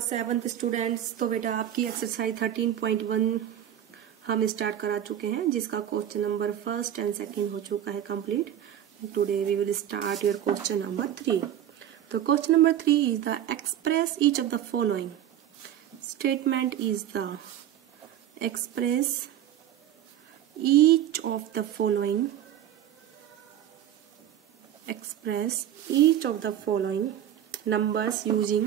Seventh students, तो बेटा आपकी एक्सरसाइज 13.1 हम स्टार्ट करा चुके हैं, जिसका question number first and second हो चुका है complete. Today we will start your question number 3। तो question number 3 is the express each of the following statement is the express each of the following numbers using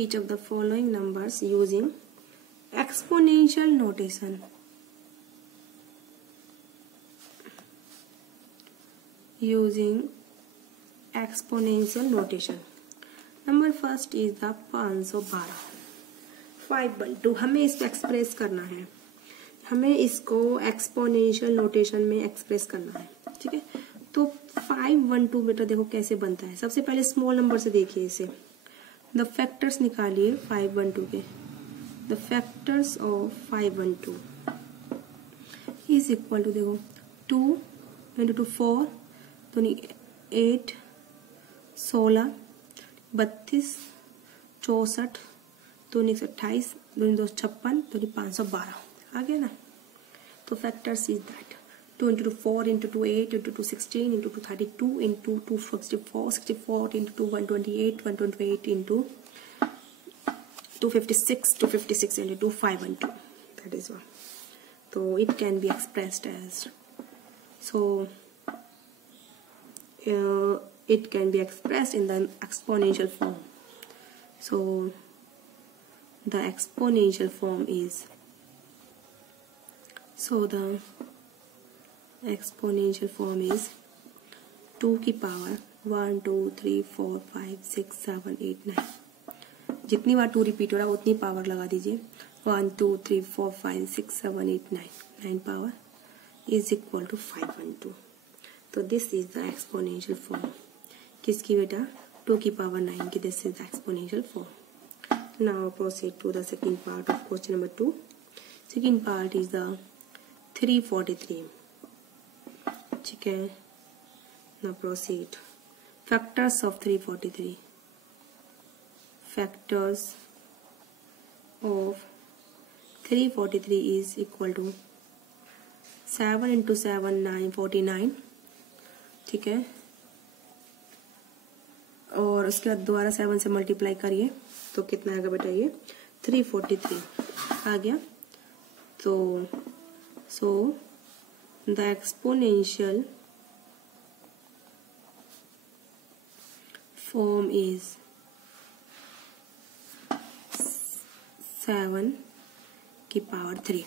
each of the following numbers using exponential notation. Number first is the 512 512। हमें इसको express करना है, हमें इसको exponential notation में express करना है। ठीक है, तो 512 बेटा देखो कैसे बनता है। सबसे पहले स्मॉल नंबर से देखिए इसे, द फैक्टर्स निकालिए 512 के। The factors of 512 is equal to, देखो 2 × 2 4 तो 8 16 32 64 तो 28 2 2 56 तो 512 आ गया ना। तो factors is that 2 × 2 4 × 2 8 × 2 16 × 2 32 × 2 64 64 × 2 128 128 × 256 256 × 2 512, that is one. So it can be expressed as it can be expressed in the exponential form. So the exponential form is exponential form is 2 की power 1 2 3 4 5 6 7 8 9। जितनी बार 2 repeat हो रहा है उतनी पावर लगा दीजिए। 1 2 3 4 5 6 7 8 9 9 power is equal to 512। तो this is the exponential form किसकी बेटा? 2 की पावर 9 की। This is the exponential form. Now proceed to the second part of question number 2। Second part is the 343। ठीक है, now proceed. Factors of 343. Factors of 343 is equal to 7 × 7 9 49। ठीक है, और उसके बाद दोबारा 7 से मल्टीप्लाई करिए तो कितना आएगा बेटा? ये 343 आ गया। तो the exponential form is 7 की power 3।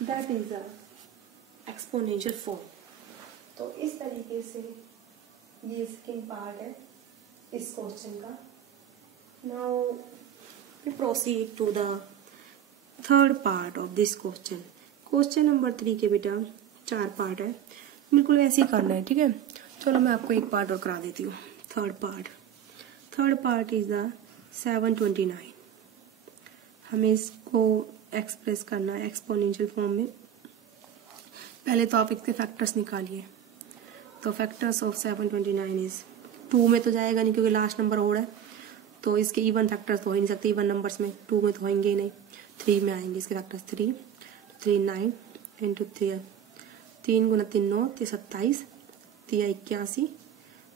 That is the exponential form। तो इस तरीके से ये सेकेंड पार्ट है इस क्वेश्चन का। Now we proceed to the third part of this question. Question number 3 के बेटा 4 पार्ट है, बिल्कुल ऐसे ही करना है। ठीक है, चलो मैं आपको एक पार्ट और करा देती हूँ। Third part is the 729। हमें इसको एक्सप्रेस करना है एक्सपोनेंशियल फॉर्म में। पहले तो आप इसके फैक्टर्स निकालिए। तो फैक्टर्स ऑफ 729 इज 2 में तो जाएगा नहीं क्योंकि लास्ट नंबर हो रहा है, तो इसके इवन फैक्टर्स तो हो ही नहीं सकते। इवन नंबर्स में 2 में तो होंगे ही नहीं, 3 में आएंगे इसके फैक्टर्स। 3 3 9 × 3 3 × 3 9 27 3 81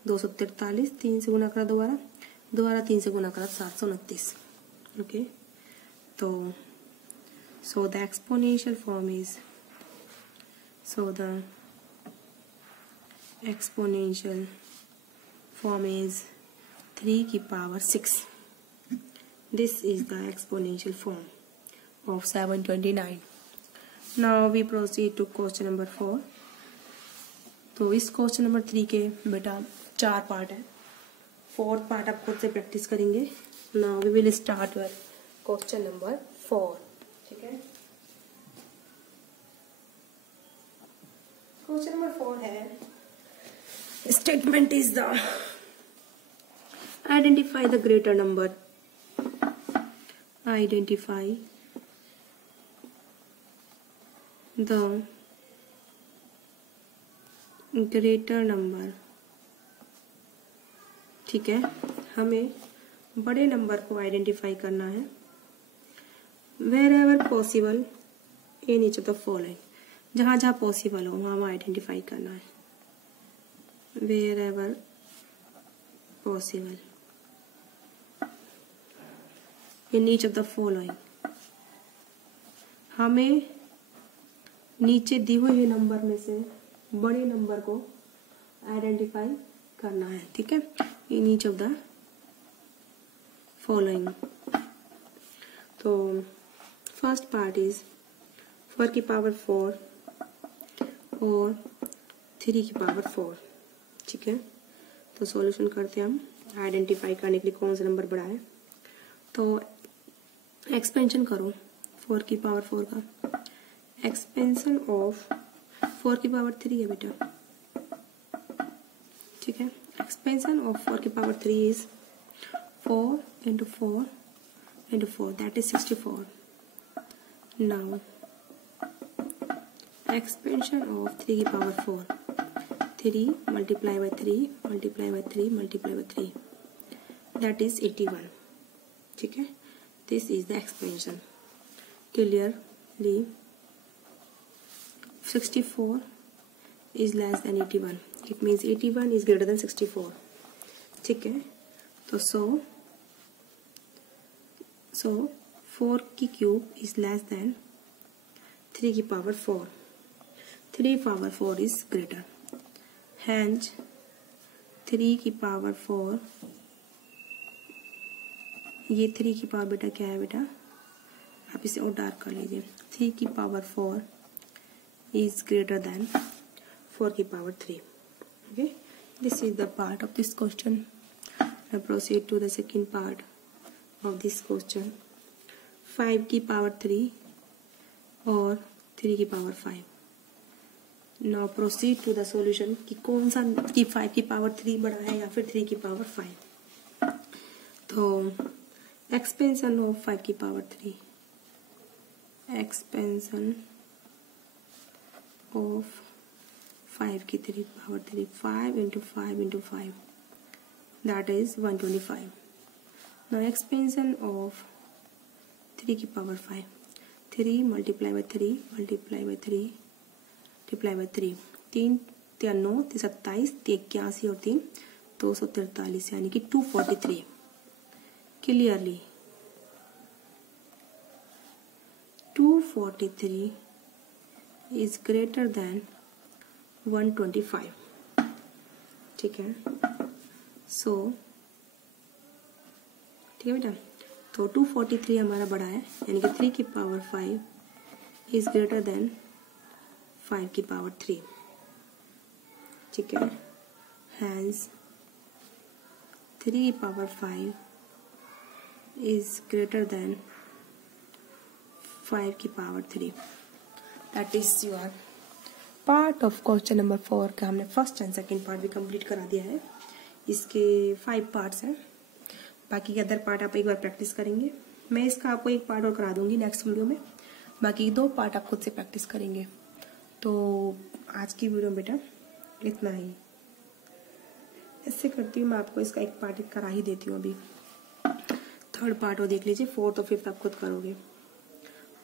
243 3 से गुना करा दोबारा 3 से गुना करा 729। ओके, तो so the exponential form is exponential form is 3 की power 6। This is the exponential form of 729. Now we proceed to question number 4. तो इस क्वेश्चन नंबर 3 के बेटा 4 पार्ट है। फोर्थ पार्ट आप खुद से प्रैक्टिस करेंगे। Now we will start with question number 4. ठीक है, क्वेश्चन नंबर 4 है, statement is the identify the greater number। Identify the greater number ठीक है, हमें बड़े नंबर को आइडेंटिफाई करना है। Wherever possible in each of the following, जहाँ जहाँ पॉसिबल हो वहाँ आइडेंटिफाई करना है। Wherever possible in each of the following, हमें नीचे दिए हुए नंबर में से बड़े नंबर को आइडेंटिफाई करना है। ठीक है, इन ईच ऑफ द फॉलोइंग। तो फर्स्ट पार्ट इज 4 की पावर 4 और 3 की पावर 4। ठीक है, तो सॉल्यूशन करते हैं हम आइडेंटिफाई करने के लिए कौन सा नंबर बड़ा है। तो एक्सपेंशन करो 4 की पावर 4 का। एक्सपेंशन ऑफ 4 की पावर 3 है बेटा। ठीक है, एक्सपेंशन ऑफ 4 की power 3 is 4 into 4 into 4, that is 64. Now expansion of 3 की power 4, 3 multiply by 3 multiply by 3 multiply by 3, that is 81. ठीक है, this is the expansion. Clearly 64 is less than 81. It means 81 is greater than 64. ठीक है, तो so 4 की cube is less than 3 की power 4. 3 power 4 is greater. Hence 3 की power 4, ये 3 की पावर बेटा क्या है बेटा, आप इसे और डार्क कर लीजिए। 3 की पावर 4 is greater than 4 की power 3. Okay, this is the part of this question. Now proceed to the second part of this question. 5 की पावर 3 और 3 की power 5. Now proceed to the solution कि कौन सा कि 5 की पावर 3 बड़ा है या फिर 3 की पावर 5. तो एक्सपेंशन ऑफ 5 की पावर 3, एक्सपेंशन ऑफ 5 की 3 power 3, 5 into 5 into 5, that is 125. Now expansion of 3 की power 5, 3 multiply by 3 multiply by 3 multiply by 3, 3 3 9 27, 81 और 3 243, यानी कि 243. Clearly 243 is greater than 125. ठीक है, सो ठीक है बेटा, तो 243 हमारा बड़ा है, यानी कि 3 की पावर 5 इज ग्रेटर देन 5 की पावर 3. ठीक है, हैंस 3 की पावर 5 इज ग्रेटर देन 5 की power 3. That is your part of question number 4 का हमने फर्स्ट एंड सेकेंड पार्ट भी कंप्लीट करा दिया है। इसके 5 पार्ट्स हैं, बाकी के अदर पार्ट आप एक बार प्रैक्टिस करेंगे। मैं इसका आपको एक पार्ट और करा दूंगी नेक्स्ट वीडियो में, बाकी 2 पार्ट आप खुद से प्रैक्टिस करेंगे। तो आज की वीडियो में बेटा इतना ही। इससे करती हूँ मैं आपको इसका एक पार्ट करा ही देती हूँ। अभी थर्ड पार्ट वो देख लीजिए, 4th और 5th आप खुद करोगे।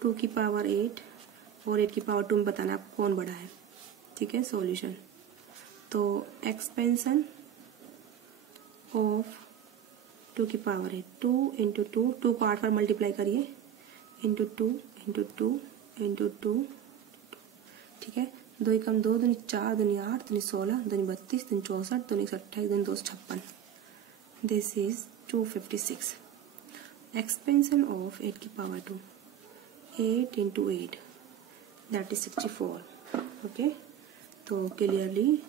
2 की पावर 8 और 8 की पावर 2 में बताना आपको कौन बड़ा है। ठीक है, सॉल्यूशन। तो एक्सपेंशन ऑफ 2 की पावर 8, 2 इंटू 2, 2 को 8 पर मल्टीप्लाई करिए, इंटू 2 इंटू 2 इंटू 2। ठीक है, 2 एकम 2, 2 4, 2 8, 2 16, 2 32, 2 64, 2 28, 2 256. This is 256. एक्सपेंशन ऑफ 8 की power 2, 8 into 8, that is 64. Okay, तो clearly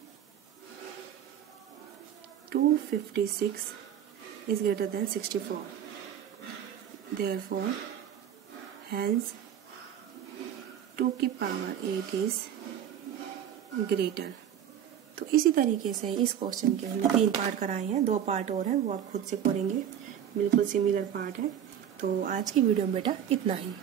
256 is greater than 64. Therefore, hence 2 की पावर 8 is greater. तो इसी तरीके से इस क्वेश्चन के हमने 3 पार्ट कराए हैं, 2 पार्ट और हैं वो आप खुद से करेंगे, बिल्कुल सिमिलर पार्ट है। तो आज की वीडियो में बेटा इतना ही।